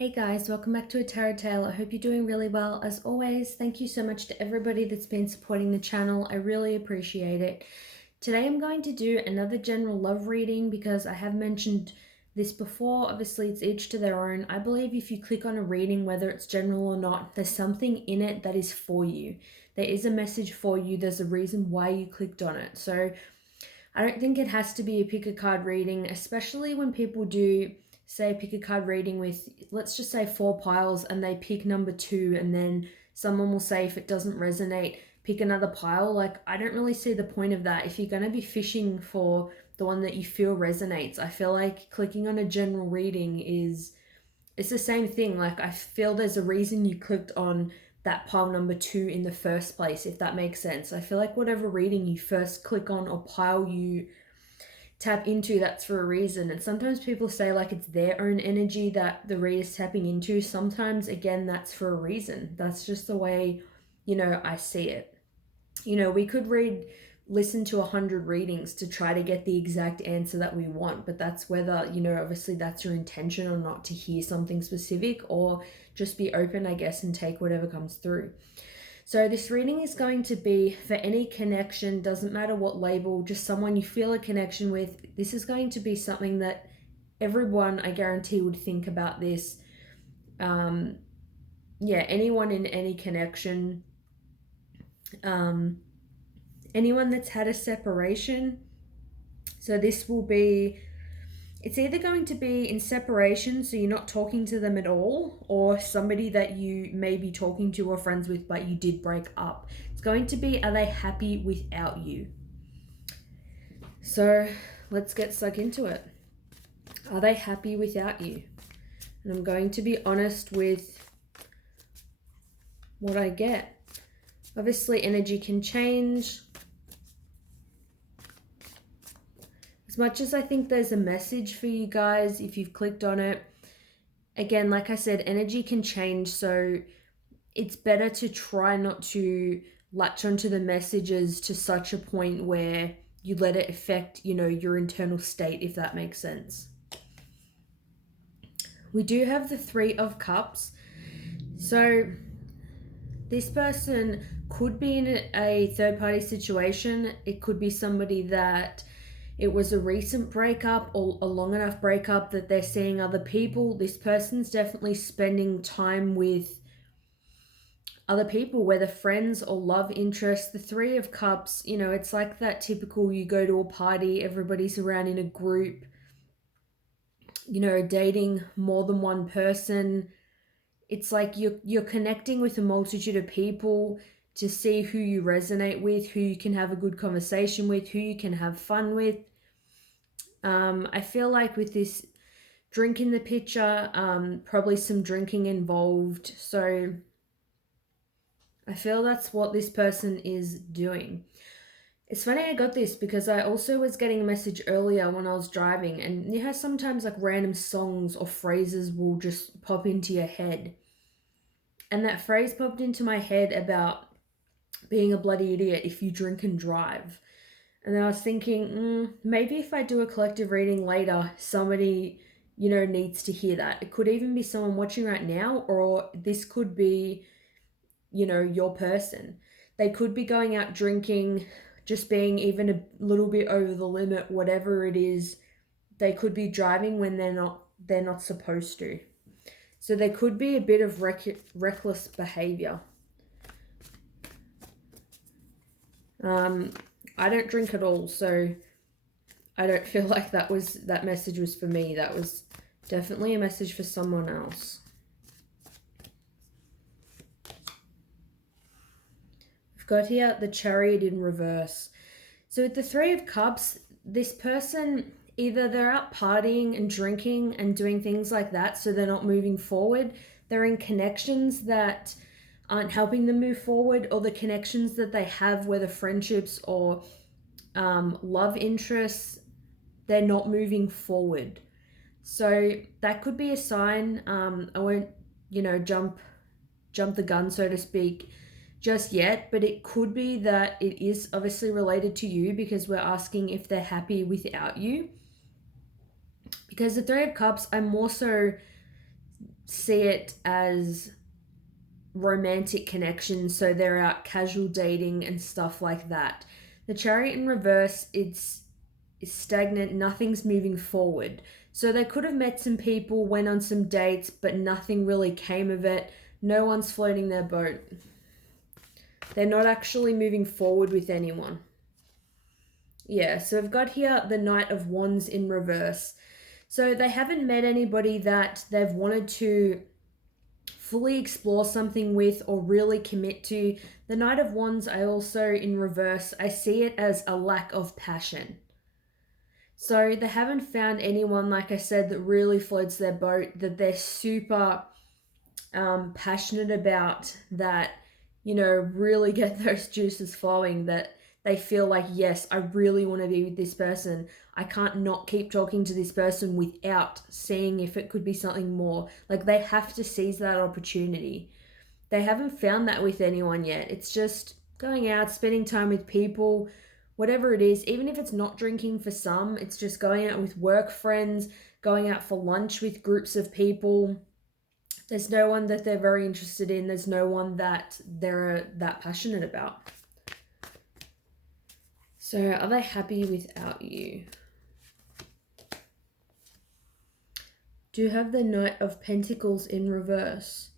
Hey guys, welcome back to A Tarot Tale. I hope you're doing really well. As always, thank you so much to everybody that's been supporting the channel. I really appreciate it. Today I'm going to do another general love reading because I have mentioned this before. Obviously, it's each to their own. I believe if you click on a reading, whether it's general or not, there's something in it that is for you. There is a message for you. There's a reason why you clicked on it. So I don't think it has to be a pick a card reading, especially when people do say pick a card reading with, let's just say 4 piles, and they pick number 2, and then someone will say if it doesn't resonate, pick another pile. Like, I don't really see the point of that. If you're going to be fishing for the one that you feel resonates, I feel like clicking on a general reading it's the same thing. Like, I feel there's a reason you clicked on that pile number 2 in the first place, if that makes sense. I feel like whatever reading you first click on or pile you tap into, that's for a reason. And sometimes people say like it's their own energy that the reader's tapping into. Sometimes, again, that's for a reason. That's just the way, I see it. We could listen to 100 readings to try to get the exact answer that we want, but that's whether, obviously that's your intention or not, to hear something specific, or just be open, I guess, and take whatever comes through. So this reading is going to be for any connection, doesn't matter what label, just someone you feel a connection with. This is going to be something that everyone, I guarantee, would think about this. Anyone in any connection, anyone that's had a separation. So this will be, it's either going to be in separation, so you're not talking to them at all, or somebody that you may be talking to or friends with, but you did break up. It's going to be, are they happy without you? So let's get stuck into it. Are they happy without you? And I'm going to be honest with what I get. Obviously, energy can change. As much as I think there's a message for you guys, if you've clicked on it, again, like I said, energy can change, so it's better to try not to latch onto the messages to such a point where you let it affect, your internal state, if that makes sense. We do have the 3 of Cups. So this person could be in a third-party situation. It could be somebody that it was a recent breakup or a long enough breakup that they're seeing other people. This person's definitely spending time with other people, whether friends or love interests. The 3 of Cups, it's like that typical, you go to a party, everybody's around in a group, dating more than one person. It's like you're connecting with a multitude of people to see who you resonate with, who you can have a good conversation with, who you can have fun with. I feel like with this drink in the picture, probably some drinking involved. So I feel that's what this person is doing. It's funny I got this because I also was getting a message earlier when I was driving, and sometimes like random songs or phrases will just pop into your head. And that phrase popped into my head about being a bloody idiot if you drink and drive. And I was thinking, maybe if I do a collective reading later, somebody, needs to hear that. It could even be someone watching right now, or this could be, your person. They could be going out drinking, just being even a little bit over the limit, whatever it is. They could be driving when they're not supposed to. So there could be a bit of reckless behavior. I don't drink at all, so I don't feel like that message was for me. That was definitely a message for someone else. We've got here the Chariot in reverse. So with the 3 of Cups, this person, either they're out partying and drinking and doing things like that, so they're not moving forward. They're in connections that aren't helping them move forward, or the connections that they have, whether friendships or love interests, they're not moving forward. So that could be a sign. I won't, jump the gun, so to speak, just yet, but it could be that it is obviously related to you, because we're asking if they're happy without you. Because the 3 of Cups, I'm more so see it as romantic connections, so they're out casual dating and stuff like that. The Chariot in reverse, it's stagnant, nothing's moving forward. So they could have met some people, went on some dates, but nothing really came of it. No one's floating their boat. They're not actually moving forward with anyone. Yeah, so I've got here the Knight of Wands in reverse. So they haven't met anybody that they've wanted to fully explore something with or really commit to. The Knight of Wands, I also, in reverse, I see it as a lack of passion. So they haven't found anyone, like I said, that really floats their boat, that they're super passionate about, that, you know, really get those juices flowing, that they feel like, yes, I really want to be with this person. I can't not keep talking to this person without seeing if it could be something more. Like, they have to seize that opportunity. They haven't found that with anyone yet. It's just going out, spending time with people, whatever it is, even if it's not drinking for some, it's just going out with work friends, going out for lunch with groups of people. There's no one that they're very interested in. There's no one that they're that passionate about. So are they happy without you? Do you have the Knight of Pentacles in reverse?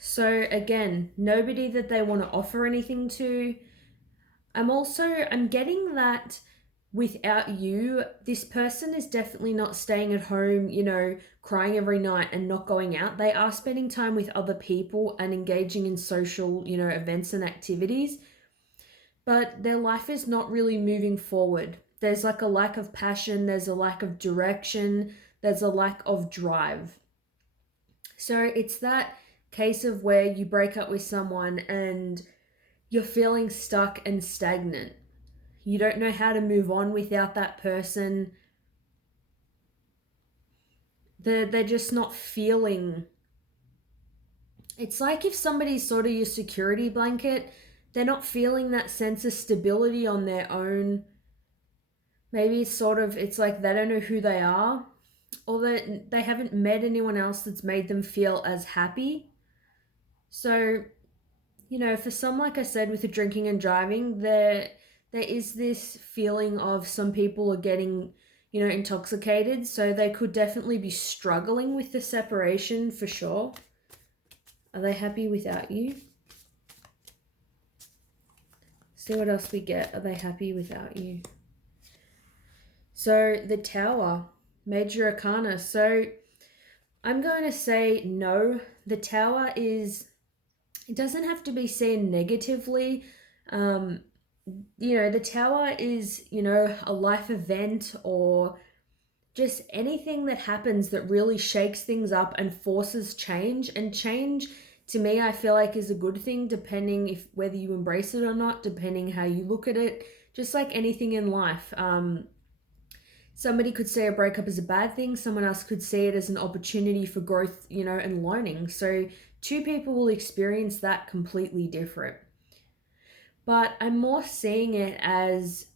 So again, nobody that they want to offer anything to. I'm getting that without you, this person is definitely not staying at home, you know, crying every night and not going out. They are spending time with other people and engaging in social, you know, events and activities, but their life is not really moving forward. There's like a lack of passion, there's a lack of direction, there's a lack of drive. So it's that case of where you break up with someone and you're feeling stuck and stagnant. You don't know how to move on without that person. They're just not feeling. It's like if somebody's sort of your security blanket, they're not feeling that sense of stability on their own. Maybe it's like they don't know who they are, or that they haven't met anyone else that's made them feel as happy. So, you know, for some, like I said, with the drinking and driving, there is this feeling of some people are getting, you know, intoxicated. So they could definitely be struggling with the separation for sure. Are they happy without you? See what else we get. Are they happy without you? So the Tower, Major Arcana. So I'm going to say no. The Tower is, it doesn't have to be seen negatively. You know, the Tower is, you know, a life event or just anything that happens that really shakes things up and forces change. And change, to me, I feel like is a good thing, depending if whether you embrace it or not, depending how you look at it. Just like anything in life. Somebody could see a breakup as a bad thing. Someone else could see it as an opportunity for growth, you know, and learning. So two people will experience that completely different. But I'm more seeing it as,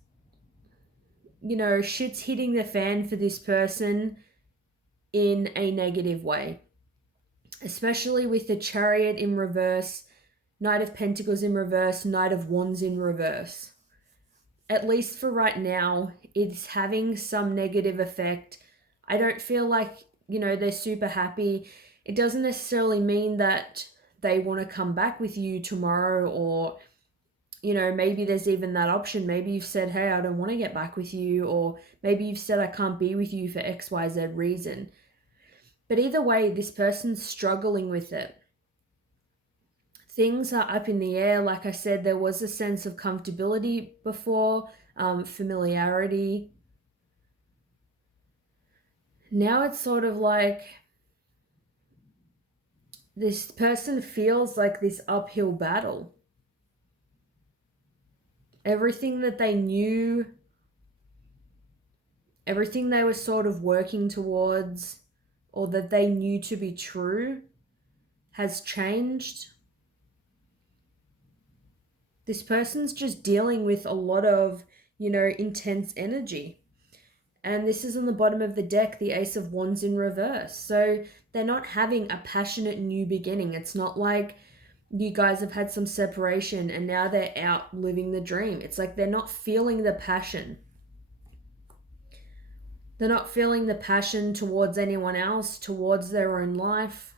you know, shit's hitting the fan for this person in a negative way. Especially with the Chariot in reverse, Knight of Pentacles in reverse, Knight of Wands in reverse. At least for right now, it's having some negative effect. I don't feel like, you know, they're super happy. It doesn't necessarily mean that they want to come back with you tomorrow, or, you know, maybe there's even that option. Maybe you've said, hey, I don't want to get back with you, or maybe you've said, I can't be with you for XYZ reason. But either way, this person's struggling with it. Things are up in the air. Like I said, there was a sense of comfortability before, familiarity. Now it's sort of like this person feels like this uphill battle. Everything that they knew, everything they were sort of working towards, or that they knew to be true, has changed. This person's just dealing with a lot of, you know, intense energy. And this is on the bottom of the deck, the Ace of Wands in reverse. So they're not having a passionate new beginning. It's not like you guys have had some separation and now they're out living the dream. It's like they're not feeling the passion. They're not feeling the passion towards anyone else, towards their own life.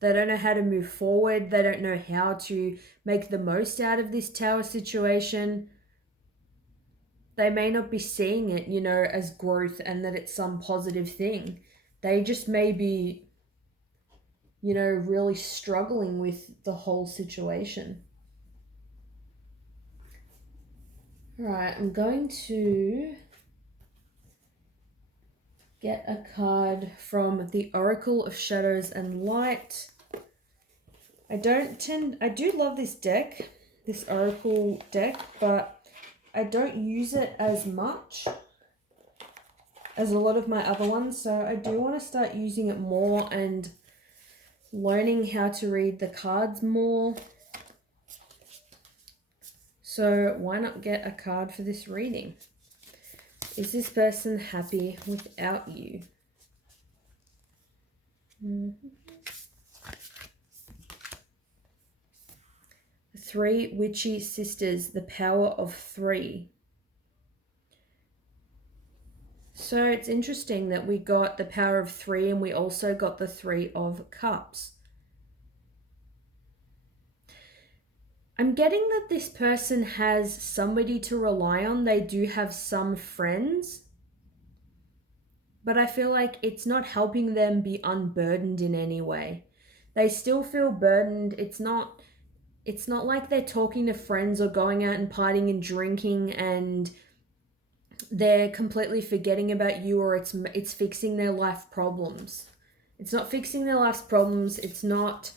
They don't know how to move forward. They don't know how to make the most out of this Tower situation. They may not be seeing it, you know, as growth and that it's some positive thing. They just may be, you know, really struggling with the whole situation. All right, I'm going to get a card from the Oracle of Shadows and Light. I do love this deck, this Oracle deck, but I don't use it as much as a lot of my other ones, so I do want to start using it more and learning how to read the cards more. So why not get a card for this reading? Is this person happy without you? Three Witchy Sisters, the power of three. So it's interesting that we got the power of three and we also got the Three of Cups. I'm getting that this person has somebody to rely on. They do have some friends, but I feel like it's not helping them be unburdened in any way. They still feel burdened. It's not like they're talking to friends or going out and partying and drinking and they're completely forgetting about you, or it's fixing their life problems. It's not fixing their life's problems. It's not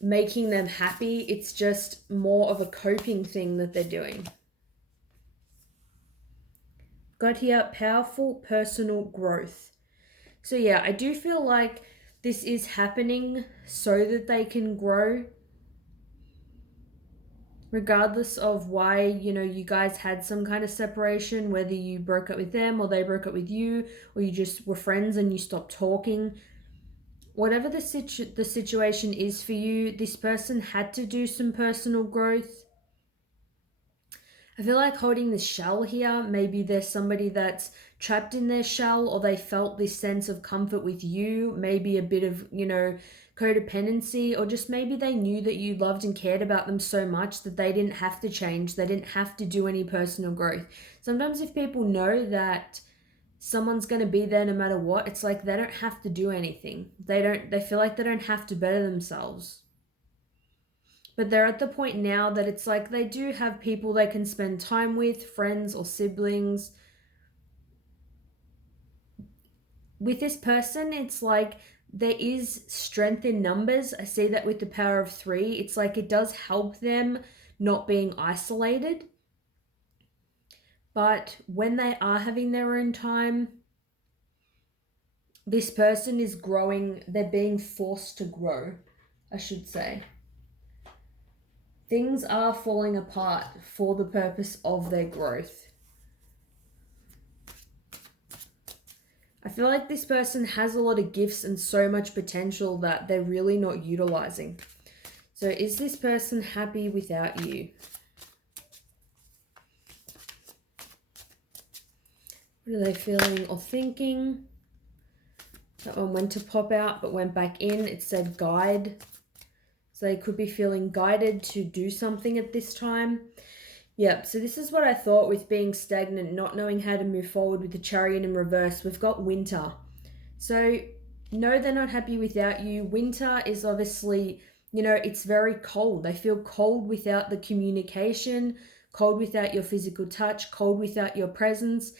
making them happy. It's just more of a coping thing that they're doing. Got here, powerful personal growth. So yeah, I do feel like this is happening so that they can grow, regardless of why, you know, you guys had some kind of separation, whether you broke up with them or they broke up with you, or you just were friends and you stopped talking. Whatever the situation is for you, this person had to do some personal growth. I feel like holding the shell here, maybe there's somebody that's trapped in their shell, or they felt this sense of comfort with you, maybe a bit of, you know, codependency, or just maybe they knew that you loved and cared about them so much that they didn't have to change, they didn't have to do any personal growth. Sometimes if people know that someone's going to be there no matter what, it's like they don't have to do anything. They feel like they don't have to better themselves. But they're at the point now that it's like they do have people they can spend time with, friends or siblings. With this person, it's like there is strength in numbers. I see that with the power of three. It's like it does help them not being isolated. But when they are having their own time, this person is growing. They're being forced to grow, I should say. Things are falling apart for the purpose of their growth. I feel like this person has a lot of gifts and so much potential that they're really not utilizing. So is this person happy without you? What are they feeling or thinking? That one went to pop out but went back in. It said guide. So they could be feeling guided to do something at this time. Yep, so this is what I thought with being stagnant, not knowing how to move forward with the Chariot in reverse. We've got winter. So no, they're not happy without you. Winter is obviously, you know, it's very cold. They feel cold without the communication, cold without your physical touch, cold without your presence.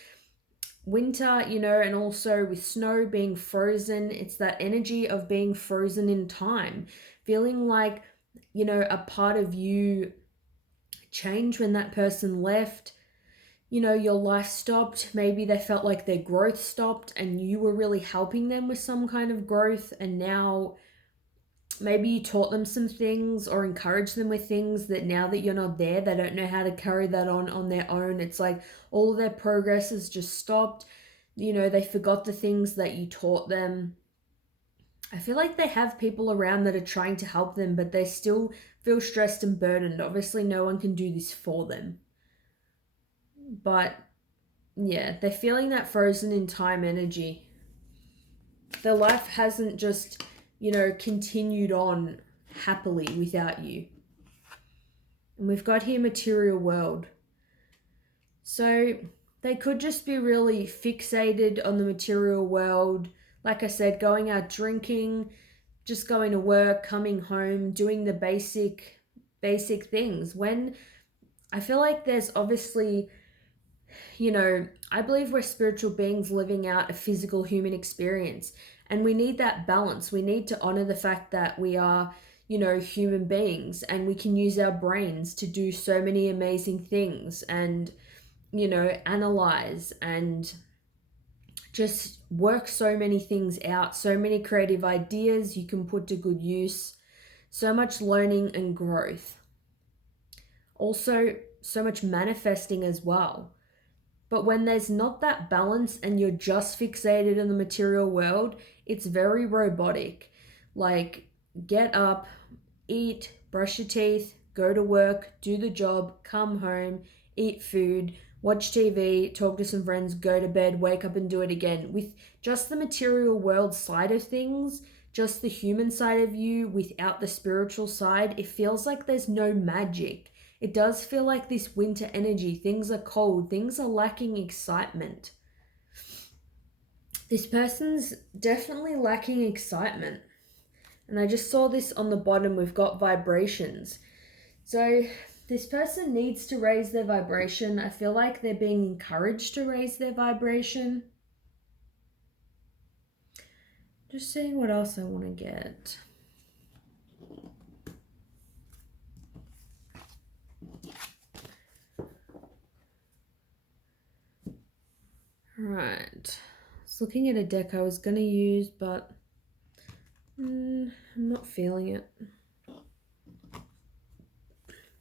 Winter, you know, and also with snow being frozen, it's that energy of being frozen in time, feeling like, you know, a part of you changed when that person left. You know, your life stopped. Maybe they felt like their growth stopped and you were really helping them with some kind of growth, and now maybe you taught them some things or encouraged them with things that now that you're not there, they don't know how to carry that on their own. It's like all of their progress has just stopped. You know, they forgot the things that you taught them. I feel like they have people around that are trying to help them, but they still feel stressed and burdened. Obviously, no one can do this for them. But yeah, they're feeling that frozen in time energy. Their life hasn't just, you know, continued on happily without you. And we've got here material world. So they could just be really fixated on the material world. Like I said, going out drinking, just going to work, coming home, doing the basic things. When I feel like there's obviously, you know, I believe we're spiritual beings living out a physical human experience. And we need that balance. We need to honor the fact that we are, you know, human beings and we can use our brains to do so many amazing things and, you know, analyze and just work so many things out, so many creative ideas you can put to good use, so much learning and growth. Also, so much manifesting as well. But when there's not that balance and you're just fixated in the material world, it's very robotic. Like, get up, eat, brush your teeth, go to work, do the job, come home, eat food, watch TV, talk to some friends, go to bed, wake up and do it again. With just the material world side of things, just the human side of you without the spiritual side, it feels like there's no magic. It does feel like this winter energy. Things are cold, things are lacking excitement. This person's definitely lacking excitement. And I just saw this on the bottom, we've got vibrations. So this person needs to raise their vibration. I feel like they're being encouraged to raise their vibration. Just seeing what else I want to get. Right. I was looking at a deck I was going to use, but I'm not feeling it.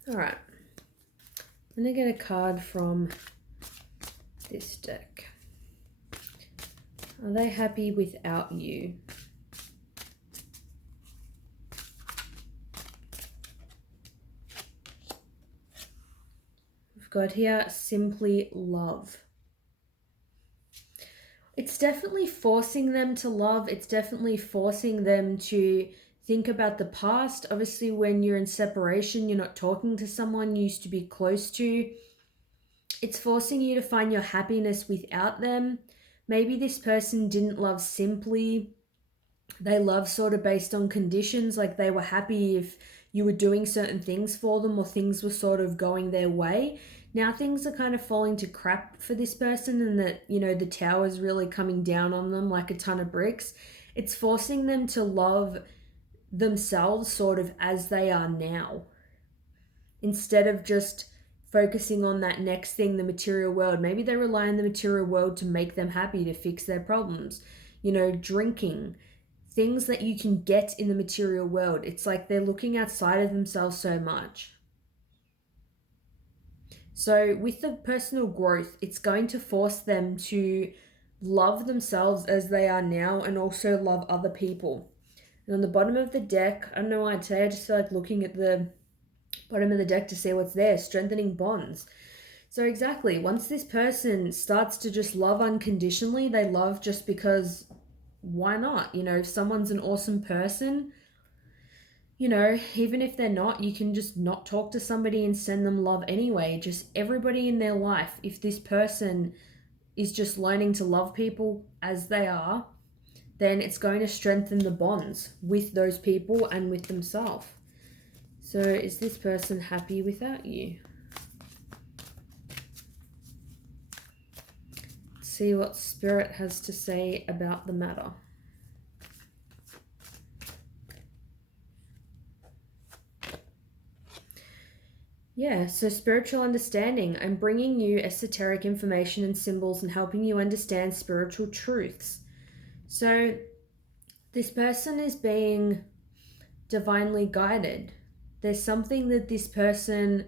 Alright. I'm going to get a card from this deck. Are they happy without you? We've got here simply love. It's definitely forcing them to love. It's definitely forcing them to think about the past. Obviously, when you're in separation, you're not talking to someone you used to be close to. It's forcing you to find your happiness without them. Maybe this person didn't love simply. They love sort of based on conditions, like they were happy if you were doing certain things for them or things were sort of going their way. Now things are kind of falling to crap for this person and that, you know, the tower's really coming down on them like a ton of bricks. It's forcing them to love themselves sort of as they are now, instead of just focusing on that next thing, the material world. Maybe they rely on the material world to make them happy, to fix their problems. You know, drinking, things that you can get in the material world. It's like they're looking outside of themselves so much. So with the personal growth, it's going to force them to love themselves as they are now and also love other people. And on the bottom of the deck, I don't know why today I just feel like looking at the bottom of the deck to see what's there, strengthening bonds. So exactly, once this person starts to just love unconditionally, they love just because why not? You know, if someone's an awesome person, you know, even if they're not, you can just not talk to somebody and send them love anyway. Just everybody in their life, if this person is just learning to love people as they are, then it's going to strengthen the bonds with those people and with themselves. So is this person happy without you? Let's see what Spirit has to say about the matter. Yeah, so spiritual understanding. I'm bringing you esoteric information and symbols and helping you understand spiritual truths. So this person is being divinely guided. There's something that this person,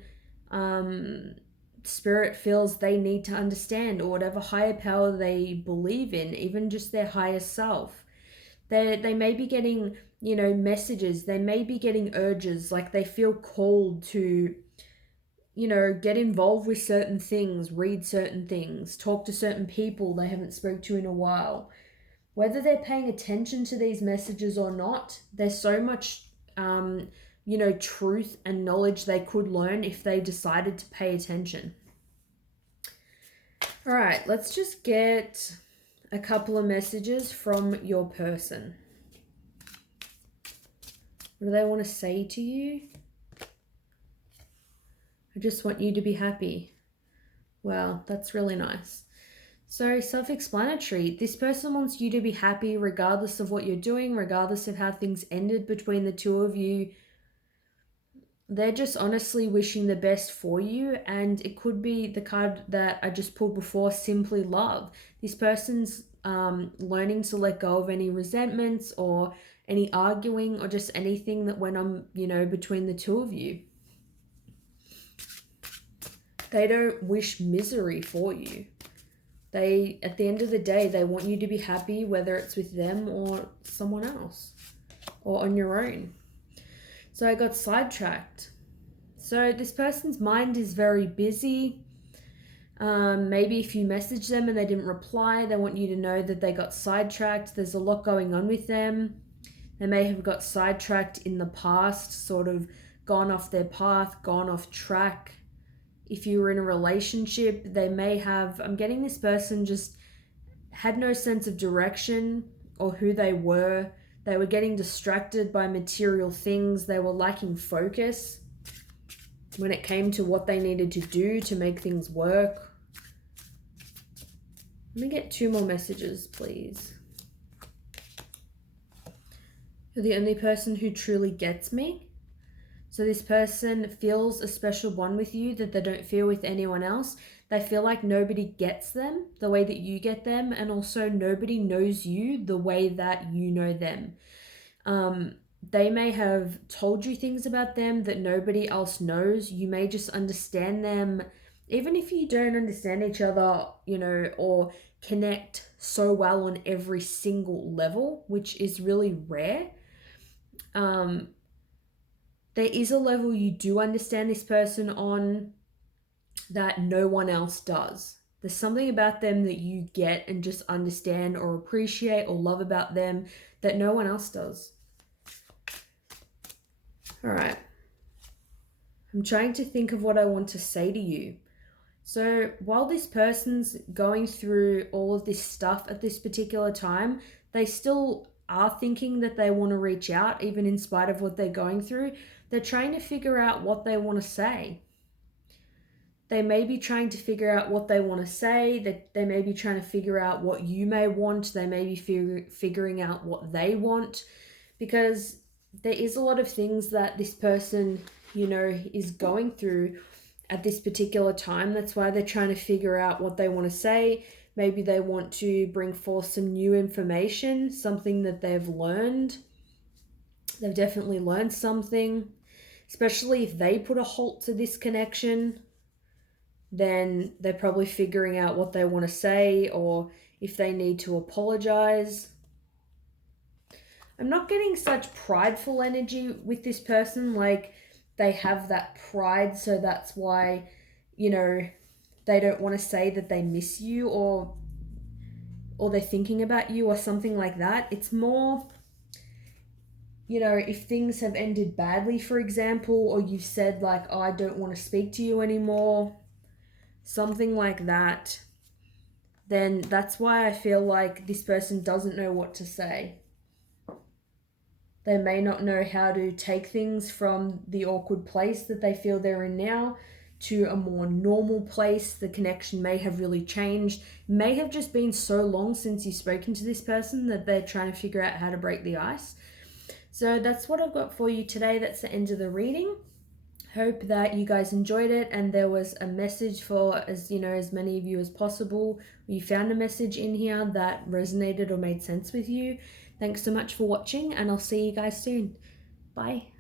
spirit feels they need to understand, or whatever higher power they believe in, even just their higher self. They may be getting, messages. They may be getting urges, like they feel called to, get involved with certain things, read certain things, talk to certain people they haven't spoke to in a while. Whether they're paying attention to these messages or not, there's so much, truth and knowledge they could learn if they decided to pay attention. All right, let's just get a couple of messages from your person. What do they want to say to you? I just want you to be happy. Wow, that's really nice. So self-explanatory. This person wants you to be happy regardless of what you're doing, regardless of how things ended between the two of you. They're just honestly wishing the best for you, and it could be the card that I just pulled before, simply love. This person's learning to let go of any resentments or any arguing or just anything that went on, between the two of you. They don't wish misery for you. They, at the end of the day, they want you to be happy, whether it's with them or someone else or on your own. So I got sidetracked. So this person's mind is very busy. Maybe if you message them and they didn't reply, they want you to know that they got sidetracked. There's a lot going on with them. They may have got sidetracked in the past, sort of gone off their path, gone off track. If you were in a relationship, they may have, I'm getting this person just had no sense of direction or who they were. They were getting distracted by material things. They were lacking focus when it came to what they needed to do to make things work. Let me get 2 more messages, please. You're the only person who truly gets me. So this person feels a special bond with you that they don't feel with anyone else. They feel like nobody gets them the way that you get them, and also nobody knows you the way that you know them. They may have told you things about them that nobody else knows. You may just understand them, even if you don't understand each other, or connect so well on every single level, which is really rare. There is a level you do understand this person on that no one else does. There's something about them that you get and just understand or appreciate or love about them that no one else does. All right. I'm trying to think of what I want to say to you. So while this person's going through all of this stuff at this particular time, they still are thinking that they want to reach out, even in spite of what they're going through. They're trying to figure out what they want to say. They may be trying to figure out what they want to say. That they may be trying to figure out what you may want. They may be figuring out what they want, because there is a lot of things that this person, is going through at this particular time. That's why they're trying to figure out what they want to say. Maybe they want to bring forth some new information, something that they've learned. They've definitely learned something, especially if they put a halt to this connection. Then they're probably figuring out what they want to say, or if they need to apologize. I'm not getting such prideful energy with this person, like they have that pride, so that's why, they don't want to say that they miss you or they're thinking about you or something like that. It's more, if things have ended badly, for example, or you've said like, oh, I don't want to speak to you anymore, something like that, then that's why I feel like this person doesn't know what to say. They may not know how to take things from the awkward place that they feel they're in now to a more normal place. The connection may have really changed. May have just been so long since you've spoken to this person that they're trying to figure out how to break the ice. So that's what I've got for you today. That's the end of the reading. Hope that you guys enjoyed it and there was a message for as many of you as possible. You found a message in here that resonated or made sense with you. Thanks so much for watching, and I'll see you guys soon. Bye.